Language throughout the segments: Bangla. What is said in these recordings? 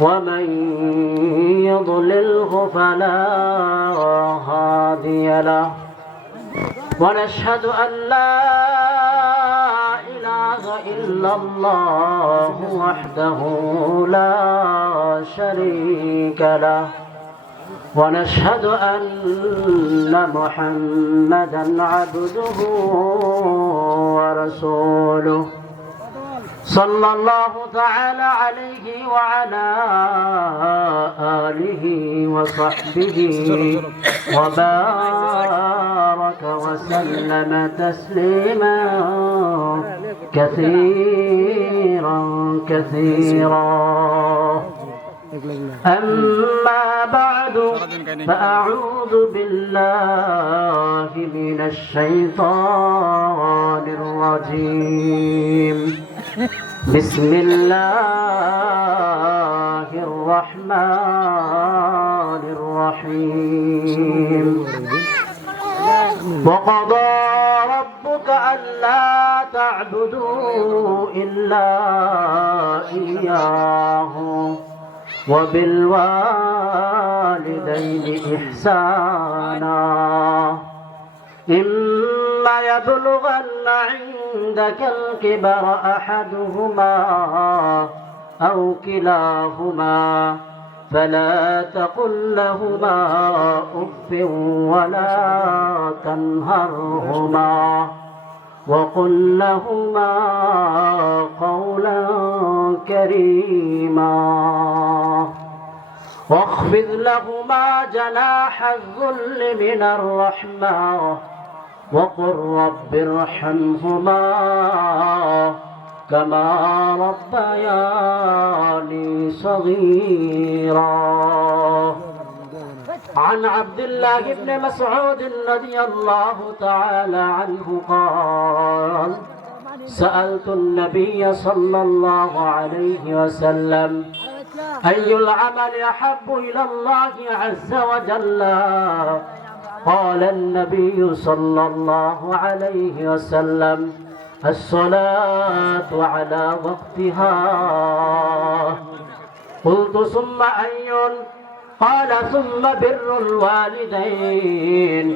ومن يضلله فلا هادي له ونشهد أن لا إله إلا الله وحده لا شريك له ونشهد أن محمدا عبده ورسوله صلى الله تعالى عليه وعلى آله وصحبه وبارك وسلم تسليما كثيرا كثيرا. أما بعد فأعوذ بالله من الشيطان الرجيم. بسم الله الرحمن الرحيم. وقضى ربك ألا تعبدوا إلا إياه وبالوالدين إحسانا إما يبلغن عندك الكبر أحدهما أو كلاهما فلا تقل لهما أف ولا تنهرهما وقل لهما قولا كريما واخفض لهما جناح الذل من الرحمة وقل رب ارحمهما كما ربياني صغيرا. عن عبد الله بن مسعود رضي الله تعالى عنه قال سألت النبي صلى الله عليه وسلم أي العمل أحب إلى الله عز وجل؟ قال النبي صلى الله عليه وسلم الصلاة على وقتها. قلت ثم أي؟ قال ثم بر الوالدين.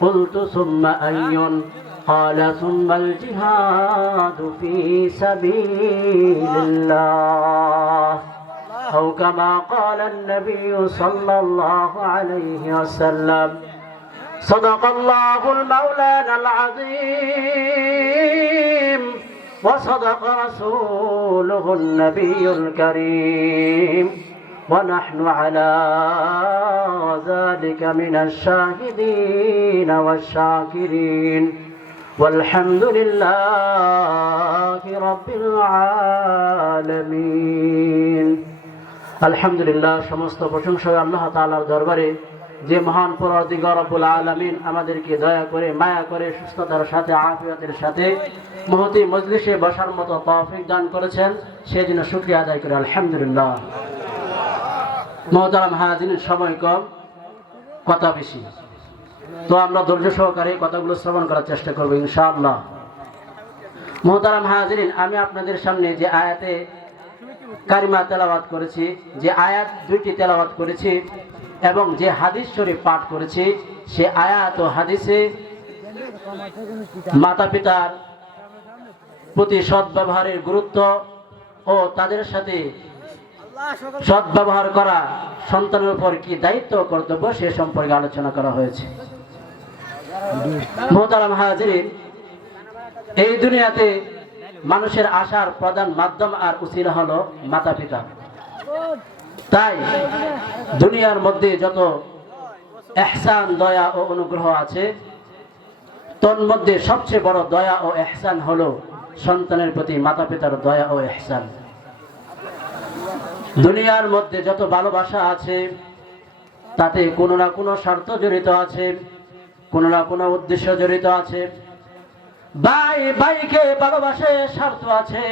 قلت ثم أي؟ قال ثم الجهاد في سبيل الله أو كما قال النبي صلى الله عليه وسلم. صدق الله المولانا العظيم وصدق رسوله النبي الكريم ونحن على ذلك من الشاهدين والشاكرين والحمد لله رب العالمين. আলহামদুলিল্লাহ, সমস্ত প্রশংসা আল্লাহ তাআলার দরবারে, যে মহান পরওয়ারদিগার রব্বুল আলামিন আমাদেরকে দয়া করে মায়া করে সুস্থতার সাথে আফিয়াতের সাথে মহতি মজলিসে বসার মতো তৌফিক দান করেছেন, সেজন্য শুকরিয়া আদায় করি আলহামদুলিল্লাহ। মুহতারাম হাজিরিন, সময় কম, কথা বেশি, তো আমরা ধৈর্য সহকারে কথাগুলো শ্রবণ করার চেষ্টা করব ইনশাআল্লাহ। মুহতারাম হাজিরিন, আমি আপনাদের সামনে যে আয়াতে কারিমা তেলাওয়াত করেছি, যে আয়াত দুইটি তেলাওয়াত করেছি এবং যে হাদিস শরীফ পাঠ করেছি, সে আয়াত ও হাদিসে মাতা পিতার প্রতি সদ্ব্যবহারের গুরুত্ব ও তাদের সাথে সদ্ব্যবহার করা সন্তানের উপর কি দায়িত্ব কর্তব্য সে সম্পর্কে আলোচনা করা হয়েছে। মুহতারাম হাজিরিন, এই দুনিয়াতে মানুষের আসার প্রধান মাধ্যম আর উসিলা হলো মাতা পিতা। তাই দুনিয়ার মধ্যে যত ইহসান, দয়া ও অনুগ্রহ আছে, তোর মধ্যে সবচেয়ে বড় দয়া ও ইহসান হলো সন্তানের প্রতি মাতা পিতার দয়া ও ইহসান। দুনিয়ার মধ্যে যত ভালোবাসা আছে তাতে কোনো না কোনো স্বার্থ জড়িত আছে, কোনো না কোনো উদ্দেশ্য জড়িত আছে। ভাই ভাইকে ভালোবাসে, স্বার্থ আছে।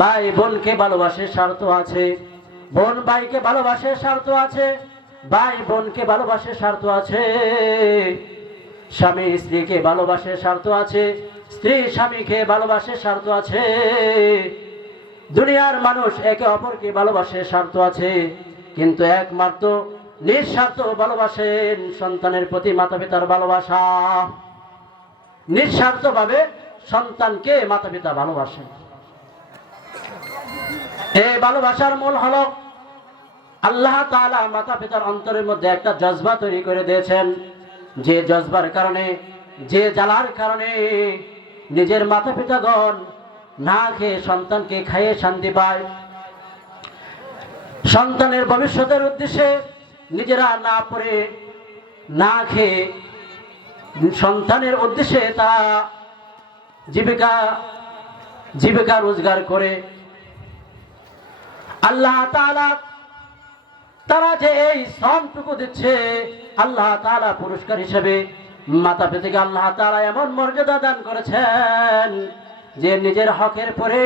ভাই বোনকে ভালোবাসে, স্বার্থ আছে। বোন ভাইকে ভালোবাসে, স্বার্থ আছে। ভাই বোনকে ভালোবাসে, স্বার্থ আছে। স্বামী স্ত্রীকে ভালোবাসে, স্বার্থ আছে। স্ত্রী স্বামীকে ভালোবাসে, স্বার্থ আছে। দুনিয়ার মানুষ একে অপরকে ভালোবাসে, স্বার্থ আছে, কিন্তু একমাত্র নিঃস্বার্থ ভালোবাসেন সন্তানের প্রতি মাতা পিতার ভালোবাসা। নিঃস্বার্থভাবে সন্তানকে মাতা পিতা ভালোবাসেন। এই ভালোবাসার মূল হলো আল্লাহ তাআলা মাতা পিতার অন্তরের মধ্যে একটা জজবা তৈরি করে দিয়েছেন, যে জজবার কারণে, যে জ্বালার কারণে নিজের মাতা পিতাগণ না খেয়ে সন্তানকে খাইয়ে শান্তি পায়। সন্তানের ভবিষ্যতের উদ্দেশ্যে নিজেরা না পড়ে না খেয়ে সন্তানের উদ্দেশ্যে তারা জীবিকা রোজগার করে। আল্লাহ তাআলা তারা যে এই শ্রমটুকু দিচ্ছে, আল্লাহ তাআলা পুরস্কার হিসেবে মাতা পিতাকে আল্লাহ তাআলা এমন মর্যাদা দান করেছেন যে নিজের হকের পরে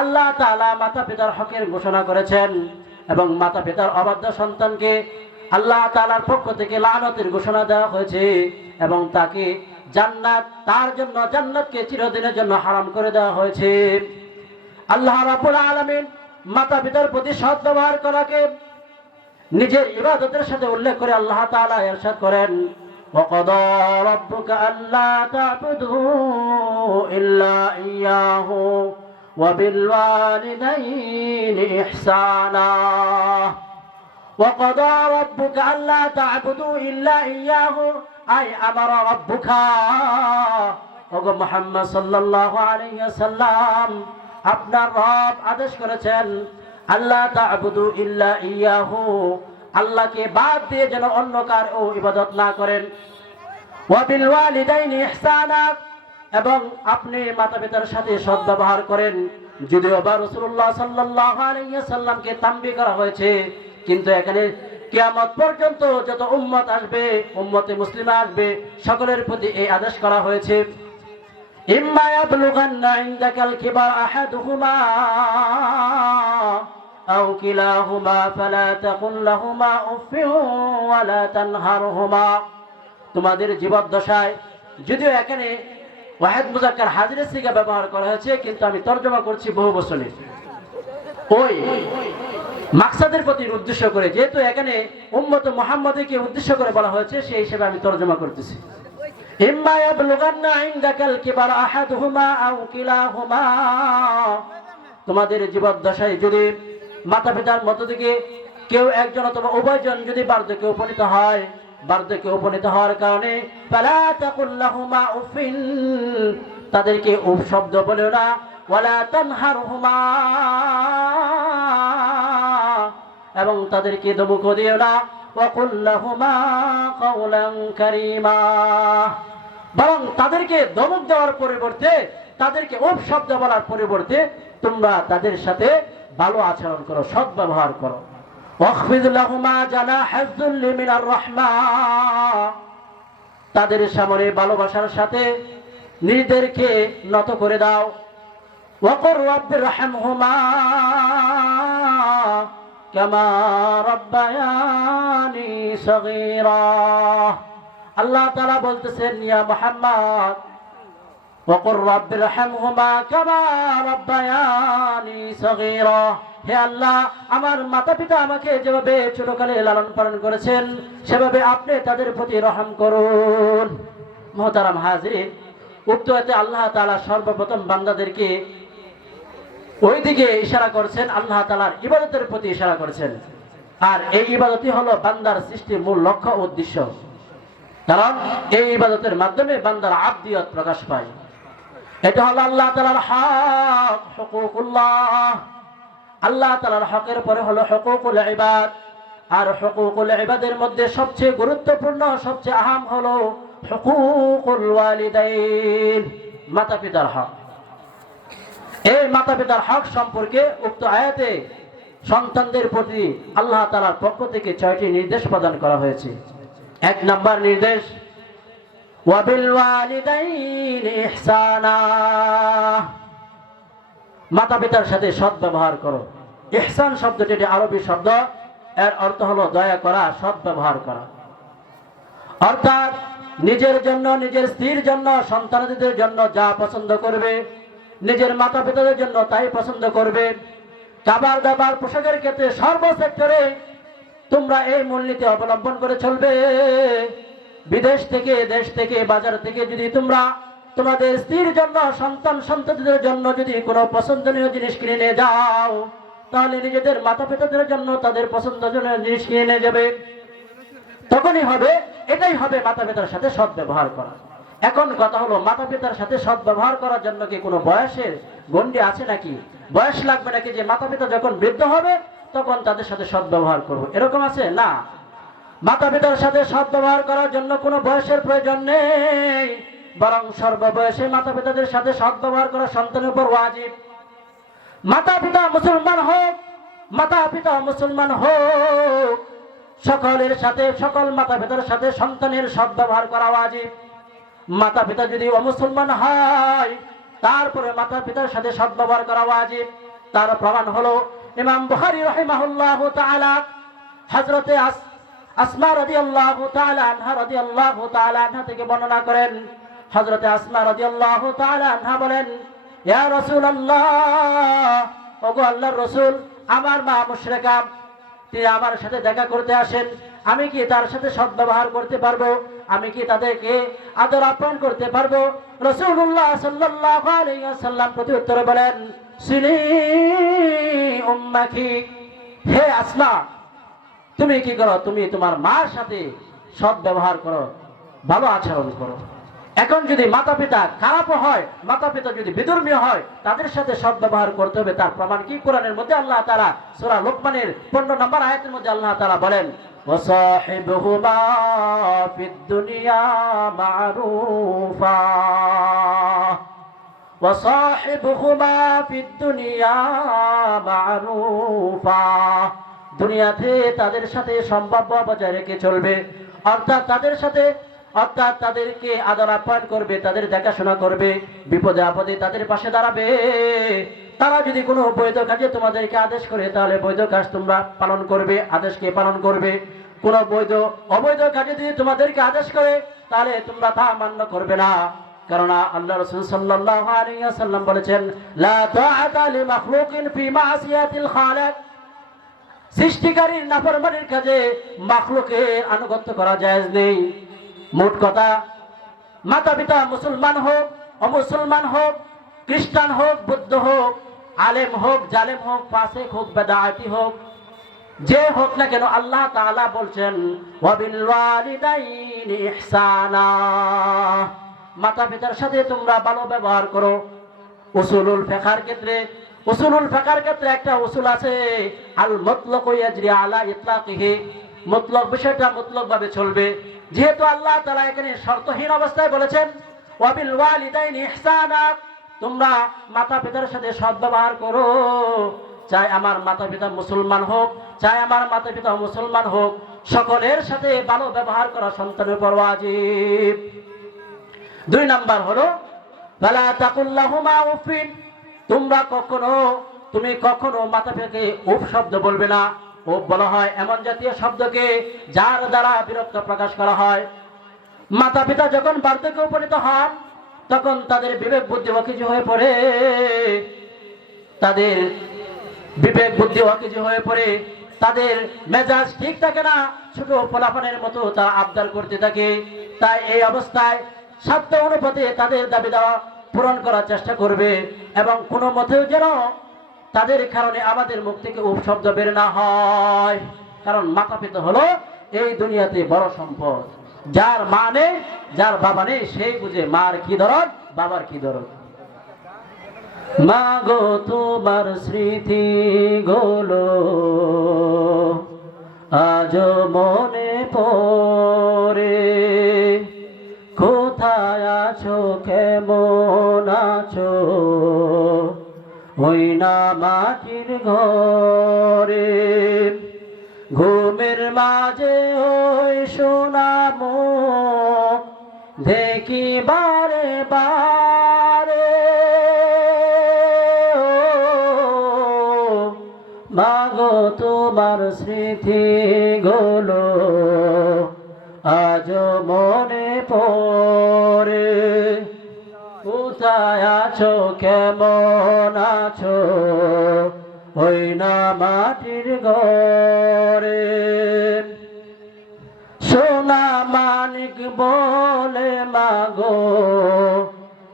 আল্লাহ তাআলা মাতা পিতার হকের ঘোষণা করেছেন, এবং মাতা পিতার অবাধ্য সন্তানকে আল্লাহ তাআলার পক্ষ থেকে লানতের ঘোষণা দেওয়া হয়েছে, এবং তাকে জান্নাত, তার জন্য জান্নাতকে চিরদিনের জন্য হারাম করে দেওয়া হয়েছে। আল্লাহ রাব্বুল আলামিন মাতা পিতার প্রতি সৎ ব্যবহার করাকে নিজের ইবাদতের সাথে উল্লেখ করে আল্লাহ তাআলা ইরশাদ করেন, وَقَضَى رَبُّكَ أَلَّا تَعْبُدُوا إِلَّا إِيَّاهُ وَبِالْوَالِدَيْنِ إِحْسَانًا وَقَضَى رَبُّكَ أَلَّا تَعْبُدُوا إِلَّا إِيَّاهُ أي أمر ربك ওগো মুহাম্মদ সাল্লাল্লাহু আলাইহি ওয়াসাল্লাম, আপনার রব আদেশ করেছেন আল্লাহ তা'বুদু ইল্লা ইয়াহু, আল্লাহকে বাদ দিয়ে যেন অন্য কারো ইবাদত না করেন। ওয়া বিল ওয়ালিদাইনি ইহসানা, এবং আপনি মাতা-পিতার সাথে সদ্ব্যবহার করেন। যদিও বা রাসূলুল্লাহ সাল্লাল্লাহু আলাইহি ওয়াসাল্লামকে তানবীহ করা হয়েছে, কিন্তু এখানে কিয়ামত পর্যন্ত যত উম্মত আসবে, উম্মতে মুসলিমা আসবে, সকলের প্রতি এই আদেশ করা হয়েছে। ইম্মা ইয়াবলুগান্না ইনদাকাল কিবার আহাদুহুমা আও কিলাহুমা ফালা তাকুল লাহুমা উফফিন ওয়া লা তানহারহুমা। তোমাদের জীবদ্দশায়, যদিও এখানে ওয়াহিদ মুযাক্কার হাজিরের সিগা ব্যবহার করা হয়েছে, কিন্তু আমি তরজমা করছি বহু বচনে, ওই মাকসাদের প্রতি উদ্দেশ্য করে, যেহেতু এখানে উম্মত মুহাম্মাদকে উদ্দেশ্য করে বলা হয়েছে, সেই হিসেবে আমি তরজমা করতেছি। ইম্মা ইয়াবলুগান্না ইনদাকাল কিবার আহাদুহুমা আও কিলাহুমা, তোমাদের জীবদ্দশায় যদি মাতা পিতার মধ্য থেকে কেউ একজন অথবা উভয়জন যদি বার্ধক্যে উপনীত হয়, বার্ধক্যে উপনীত হওয়ার কারণে ফালা তাকুল লাহুমা উফিন, তাদেরকে উফ শব্দ বলিও না, ওয়ালা তানহারহুমা, এবং তাদেরকে ধমকও দিও না, ওয়াকুল লাহুমা কাওলান কারীমা, বরং তাদেরকে ধমক দেওয়ার পরিবর্তে, তাদেরকে উফ শব্দ বলার পরিবর্তে তোমরা তাদের সাথে ভালো আচরণ করো, সৎ ব্যবহার করো। ওয়াখফিদ লাহুমা জানাহাজ যুল্লি মিনার রাহমা, তাদের সামনে ভালোবাসার সাথে নিজেদেরকে নত করে দাও। ওয়াকুর রাব্বিরহামহুমা কামা রাব্বায়ানি সগীরা। আল্লাহ তাআলা বলতেছেন, ইয়া মুহাম্মদ ওয়াকুর রাব্বিরহামহুমা কামা রাব্বায়ানি সগীরা, হে আল্লাহ, আমার মাতা পিতা আমাকে যেভাবে ছোটকালে লালন পালন করেছেন, সেভাবে আপনি তাদের প্রতি রহম করুন। মুহতারাম হাজিরিন, উক্ত আয়াতে আল্লাহ তাআলা সর্বপ্রথম বান্দাদেরকে ওই দিকে ইশারা করছেন, আল্লাহ তাআলার ইবাদতের প্রতি ইশারা করেছেন। আর এই ইবাদতই হলো বান্দার সৃষ্টির মূল লক্ষ্য ও উদ্দেশ্য, কারণ এই ইবাদতের মাধ্যমে বান্দার আবদিয়ত প্রকাশ পায়। এটা হলো আল্লাহ তাআলার হক, হুকুকুল্লাহ। আল্লাহ তাআলার হকের পরে হলো হুকুকুল ইবাদ, আর হুকুকুল ইবাদের মধ্যে সবচেয়ে গুরুত্বপূর্ণ, সবচেয়ে আহাম হলো হুকুকুল ওয়ালিদাইন, মাতা পিতার হক। এই মাতা পিতার হক সম্পর্কে উক্ত আয়াতে সন্তানদের প্রতি আল্লাহ তাআলার পক্ষ থেকে 6টি নির্দেশ প্রদান করা হয়েছে। 1 নম্বর নির্দেশ, ওয়াবিল ওয়ালিদাইনি ইহসানা, মাতা পিতার সাথে সৎ ব্যবহার করো। ইহসান শব্দটি একটি আরবি শব্দ, এর অর্থ হলো দয়া করা, সৎ ব্যবহার করা। অর্থাৎ নিজের জন্য, নিজের স্ত্রীর জন্য, সন্তানদের জন্য যা পছন্দ করবে, নিজের মাতা পিতাদের জন্য তাই পছন্দ করবে। খাবার দাবার পোশাকের ক্ষেত্রে সর্ব সেক্টরে তোমরা এই মূলনীতি অবলম্বন করে চলবে। বিদেশ থেকে, দেশ থেকে, বাজার থেকে যদি তোমরা তোমাদের স্ত্রীর জন্য, সন্তান সন্ততিদের জন্য যদি কোনো পছন্দনীয় জিনিস কিনে নিয়ে যাও, তাহলে নিজেদের মাতা পিতাদের জন্য তাদের পছন্দনীয় জিনিস কিনে নিয়ে যাবে। তখনই হবে, এটাই হবে মাতা পিতার সাথে সৎ ব্যবহার করা। এখন কথা হলো, মাতা পিতার সাথে সৎ ব্যবহার করার জন্য কি কোনো বয়সের গণ্ডি আছে নাকি? বয়স লাগবে নাকি যে মাতা পিতা যখন বৃদ্ধ হবে তখন তাদের সাথে সৎ ব্যবহার করবো, এরকম আছে না। মাতা পিতার সাথে সৎ ব্যবহার করার জন্য কোনো বয়সের প্রয়োজন নেই, বরং সর্ববয়সে মাতা পিতাদের সাথে সৎ ব্যবহার করা সন্তানের উপর ওয়াজিব। মাতা পিতা মুসলমান হোক, মাতা পিতা মুসলমান হোক, সকলের সাথে, সকল মাতা পিতার সাথে সন্তানের সৎ ব্যবহার করা ওয়াজিব। মাতা পিতা যদি অমুসলমান হয় তারপরে মাতা পিতার সাথে সৎ ব্যবহার করা ওয়াজিব। তার প্রমাণ হলো ইমাম বুখারী রাহিমাহুল্লাহু তাআলা হযরতে আসমা রাদিয়াল্লাহু তাআলা আনহা থেকে বর্ণনা করেন। হযরতে আসমা রাদিয়াল্লাহু তাআলা আনহা বলেন, ইয়া রাসূলুল্লাহ, ওগো আল্লাহর রাসূল, আমার মা মুশরিকা, তিনি আমার সাথে দেখা করতে আসেন, আমি কি তার সাথে সৎ ব্যবহার করতে পারবো? আমি কি তাদেরকে আদর আপ্যায়ন করতে পারবো? রাসূলুল্লাহ সাল্লাল্লাহু আলাইহি ওয়াসাল্লাম প্রতি উত্তরে বলেন, সিলি উম্মাকি, হে আসমা, তুমি কি করো? তুমি তোমার মার সাথে সৎ ব্যবহার করো, ভালো আচরণ করো। এখন যদি মাতা পিতা খারাপ হয়, মাতা পিতা যদি বিধর্মী হয়, তাদের সাথে সৎ ব্যবহার করতে হবে। তার প্রমাণ কি? কোরআনের মধ্যে আল্লাহ তাআলা সূরা লোকমানের 15 নম্বর আয়াতের মধ্যে আল্লাহ তাআলা বলেন, ওয়াসাহিবহুমা ফিদ দুনিয়া মা'রুফা, ওয়াসাহিবহুমা ফিদ দুনিয়া মা'রুফা, দুনিয়াতে তাদের সাথে সম্ভাব্য বজায় রেখে চলবে, অর্থাৎ তাদেরকে আদর আপ্যায়ন করবে, তাদের দেখাশোনা করবে, বিপদে আপদে তাদের পাশে দাঁড়াবে। তারা যদি কোনো বৈধ কাজে তোমাদেরকে আদেশ করে তাহলে বৈধ কাজ তোমরা পালন করবে, আদেশকে পালন করবে। কোনো অবৈধ কাজে যদি তোমাদেরকে আদেশ করে তাহলে তোমরা তা মান্য করবে না। কারণ আল্লাহ রাসূল সাল্লাল্লাহু আলাইহি ওয়াসাল্লাম বলেছেন, লা তাআতা লিমাখলুকিন ফি মা'সিয়াতিল খালিক, সৃষ্টিকারীর নাফরমানির কাজে মাখলুকের আনুগত্য করা জায়েজ নেই। মোট কথা, মাতা পিতা মুসলমান হোক, অমুসলমান হোক, খ্রিস্টান হোক, বৌদ্ধ হোক, আলেম হোক, জালেম হোক, ফাসিক হোক, বেদাতি হোক, যে হোক না কেন, আল্লাহ তাআলা বলছেন ওয়াবিল ওয়ালিদাইনি ইহসানা, মাতা পিতার সাথে তোমরা ভালো ব্যবহার করো। উসুলুল ফিকহের ক্ষেত্রে একটা উসুল আছে, আল মুতলাকু ইয়াজরি আলা ইতলাকিহি, মুতলাক বিষয়টা মুতলাক ভাবে চলবে। যেহেতু আল্লাহ তাআলা এখানে শর্তহীন অবস্থায় বলেছেন ওয়াবিল ওয়ালিদাইনি ইহসানা, তোমরা মাতা পিতার সাথে সৎ ব্যবহার করো, চাই আমার মাতা পিতা মুসলমান হোক, চাই আমার মাতা পিতা মুসলমান হোক, সকলের সাথে ভালো ব্যবহার করা সন্তানের উপর ওয়াজিব। 2 নাম্বার হলো ফালা তাকুল্লাহুমা উফিন, তুমি কখনো মাতা পিতাকে উফ শব্দ বলবে না। উফ বলা হয় এমন জাতীয় শব্দকে যার দ্বারা বিরক্ত প্রকাশ করা হয়। মাতা পিতা যখন বার্ধক্যে উপনীত হন তখন তাদের বিবেক বুদ্ধি অকেজো হয়ে পড়ে, তাদের মেজাজ ঠিক থাকে না, ছোট পোলাপানের মতো তারা আবদার করতে থাকে। তাই এই অবস্থায় সাধ্য অনুপাতে তাদের দাবি দেওয়া পূরণ করার চেষ্টা করবে, এবং কোনো মতেও যেন তাদের কারণে আমাদের মুখ থেকে উফ শব্দ বের না হয়। কারণ মাতা পিতা হলো এই দুনিয়াতে বড় সম্পদ। যার মা নেই, যার বাবা নেই, সেই বুঝে মার কি দরদ, বাবার কি দরদ। মা গো তোমার স্মৃতি গুলো আজ মনে পড়ে, কোথায় আছো, কেমন আছো, ওই না মাটির ঘরে, ঘুমের মাঝে ওই শোনামো দেখি বারে বারে, মাগো তোমার স্মৃতি গুলো আজ মনে পড়ে, কোথায় আছো, কেমন আছো, ওই না মাটির ঘরে। সোনা মানিক বলে মাগো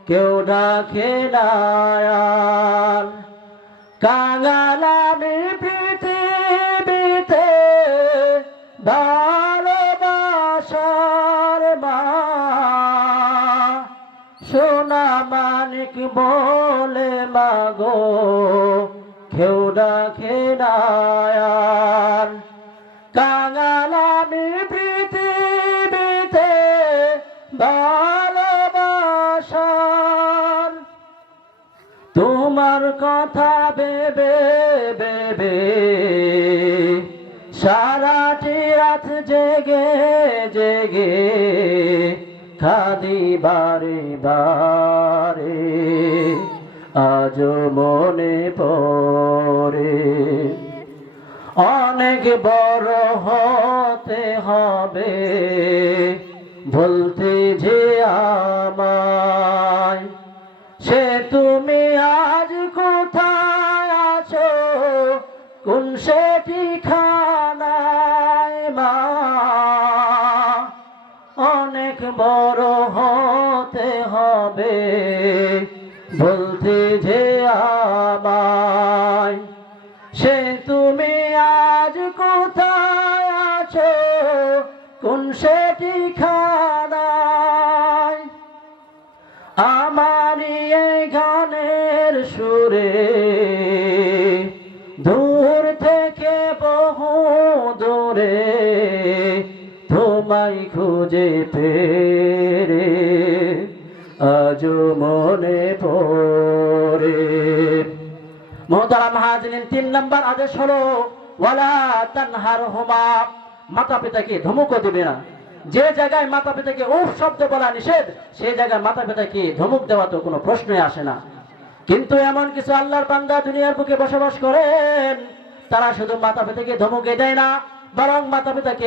কেউ ডাকে না আর। কাঙালানি পৃথিবীতে ভালোবাসার মা। সোনা মানিক বলে মাগো কেউ ডাকে না আর। কাঙালানি পৃথিবীতে ভালোবাসার। তোমার কথা ভেবে ভেবে সারাটি রাত জেগে জেগে কাঁদি বারে বারে। আজও মনে পড়ে অনেক বড় হতে হবে বলতে যে আমায়। সে তুমি আজ কোথায় আছো কোন সে ঠিকানায় মা। অনেক বড় হতে হবে বলতে যে আমায়। সে তুমি আজ কোথায় আছো কোন সে ঠিকানায়। আমারই এই গানের সুরে দূর থেকে বহু দূরে তোমায় খুঁজে পেরে আজও মনে পড়ে। মোহতারাম হাজরিন, 3 নম্বর আদেশ হলো ওয়ালা তানহারহুমা, মাতা পিতাকে ধমকও দিবে না। যে জায়গায় মাতা পিতাকে উফ শব্দ বলা নিষেধ, সেই জায়গায় মাতা পিতাকে ধমক দেওয়া তো কোনো প্রশ্নই আসে না। কিন্তু এমন কিছু আল্লাহর বান্দা দুনিয়ার বুকে বসবাস করেন, তারা শুধু মাতা পিতাকে ধমকে দেয় না, বরং মাতা পিতাকে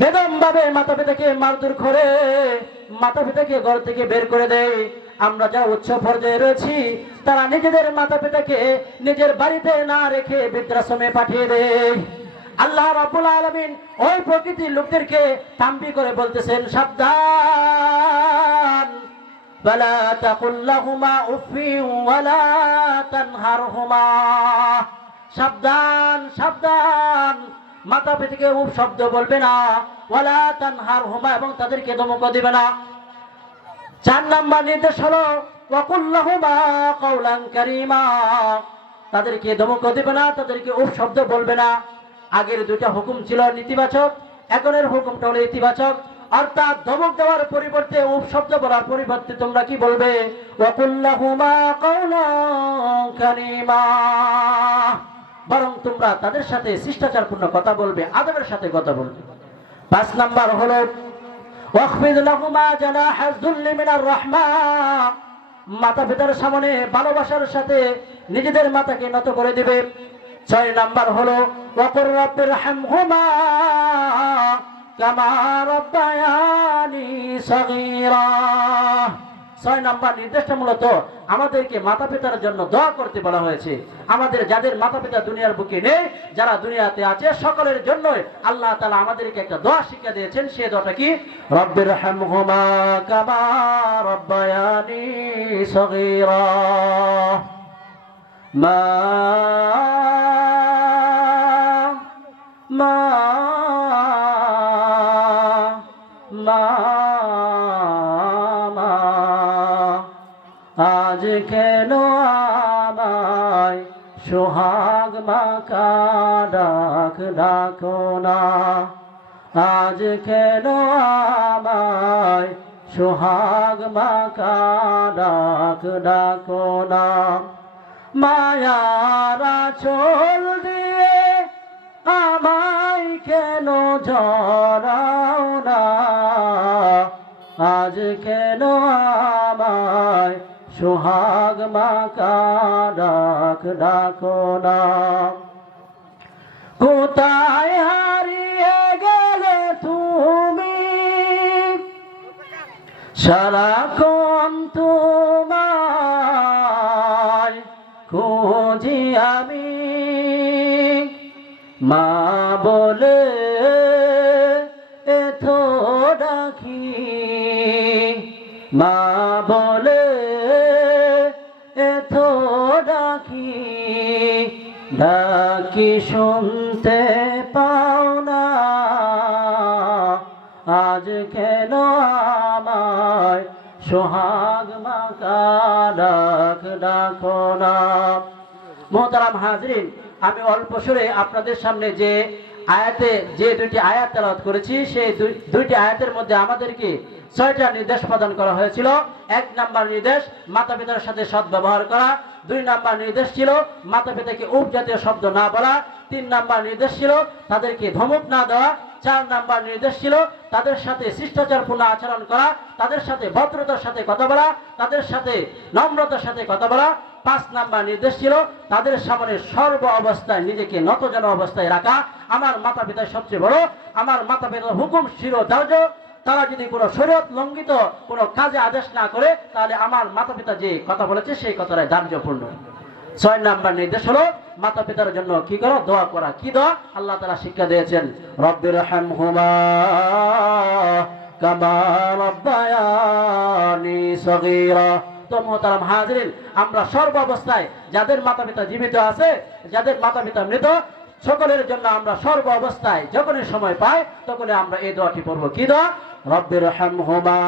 বেদম ভাবে মাতা পিতাকে মারধর করে মাতা পিতাকে ঘর থেকে বের করে দেয়। আমরা যা উচ্চ পর্যায়ে রয়েছি, তারা নিজেদের মাতা পিতাকে নিজের বাড়িতে না রেখে বৃদ্ধাশ্রমে পাঠিয়ে দেয়। আল্লাহ রাব্বুল আলামিন ওই প্রকৃতির লোকদেরকে তাম্বি করে বলতেছেন, সাবধান, ওয়ালা তাকুল লাহুমা উফিন ওয়ালা তানহারহুমা। সাবধান সাবধান, মাতা পিতাকে উফ শব্দ বলবে না, ওয়ালা তানহারহুমা, এবং তাদেরকে ধমকও দিবে না। 4 নম্বর নির্দেশ হলো ওয়াকুল লাহুমা কাওলান কারীমা, তাদেরকে ধমকও দিবে না, তাদেরকে উফ শব্দ বলবে না। আগের 2টা হুকুম ছিল নেতিবাচক, এখনের হুকুমটা হলো ইতিবাচক। অর্থাৎ ধমক দেওয়ার পরিবর্তে উফ শব্দ বলার পরিবর্তে তোমরা কি বলবে? ওয়াকুল লাহুমা কাওলান কারীমা, বরং তোমরা তাদের সাথে শিষ্টাচারপূর্ণ কথা বলবে, আদবের সাথে কথা বলবে। 5 নম্বর হলো ওয়াখফিদ লাহুমা জানাহা যুল্লি মিনার রাহমা, মাতা পিতার সামনে ভালোবাসার সাথে নিজেদের মাথাকে নত করে দিবে। 6 নম্বর হলো ওয়াকুর রাব্বিরহামহুমা কামা রাব্বায়ানি সগীরা। 6 নম্বর নির্দেশটা মূলত আমাদেরকে মাতা পিতার জন্য দোয়া করতে বলা হয়েছে। আমাদের যাদের মাতা পিতা দুনিয়ার বুকে নেই, যারা দুনিয়াতে আছে, সকলের জন্য আল্লাহ তাআলা আমাদেরকে একটা দোয়া শিক্ষা দিয়েছেন। সেই দোয়াটা কি? রব্বিরহামহুমা কামা রাব্বায়ানি সগীরা। মা মা মা আজ কেন আমায় সোহাগ মাকা ডাক ডাকো না। আজ কেন আমায় সোহাগ মাকা ডাক ডাকো না। মায়ারা চল দিয়ে আমায় কেন জড়াও না। আজ কেন আমায় সোহাগ মাকা ডাক ডাকো না। কোথায় হারিয়ে গেলে তুমি, সারাক্ষণ তোমায় খুঁজি মা বলে এথো ডাকি, মা বলে এথো ডাকি, ডাকি শুনতে পাও না, আজ কেন আমায় সোহাগ মাকা ডাক ডাকো না। মোহতারাম হাজরিন, আমি অল্প সুরে আপনাদের সামনে যে দুইটি আয়াত তেলাওয়াত করেছি, সেই দুইটি আয়াতের মধ্যে আমাদেরকে 6টা নির্দেশ প্রদান করা হয়েছিল। 1 নাম্বার নির্দেশ মাতা পিতার সাথে সদ্ব্যবহার করা, 2 নাম্বার নির্দেশ ছিল মাতা পিতাকে উপজাতীয় শব্দ না বলা, 3 নাম্বার নির্দেশ ছিল তাদেরকে ধমক না দেওয়া, 4 নাম্বার নির্দেশ ছিল তাদের সাথে শিষ্টাচারপূর্ণ আচরণ করা, তাদের সাথে ভদ্রতার সাথে কথা বলা, তাদের সাথে নম্রতার সাথে কথা বলা। 5 নাম্বার নির্দেশ ছিল তাদের সামনে সর্ব অবস্থায় নিজেকে নতজান অবস্থায় রাখা। আমার মাতা পিতার সবচেয়ে বড়, আমার মাতা পিতার হুকুম শিরোধার্য, তারা যদি কোনো শরীয়ত লঙ্ঘিত কোনো কাজে আদেশ না করে তাহলে আমার মাতা পিতা যে কথা বলেছে সেই কথাটাই ধার্যপূর্ণ। 6 নাম্বার নির্দেশ হলো মাতা পিতার জন্য কি করো, দোয়া করা। কি দোয়া? আল্লাহ তাআলা শিক্ষা দিয়েছেন, রব্বিরহামহুমা কামা রাব্বায়ানি সগীরা। তো মোহতারাম হাজরিন, আমরা সর্ব অবস্থায় যাদের মাতা পিতা জীবিত আছে, যাদের মাতা পিতা মৃত, সকলের জন্য আমরা সর্ব অবস্থায় যখনই সময় পাই তখনই আমরা এই দোয়াটি পড়ব। কি দোয়া? রব্বিরহামহুমা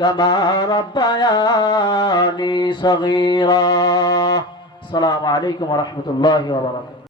কামা রাব্বায়ানি সগীরা। আসসালামু আলাইকুম ওয়া রাহমাতুল্লাহি ওয়া বারাকাতুহু।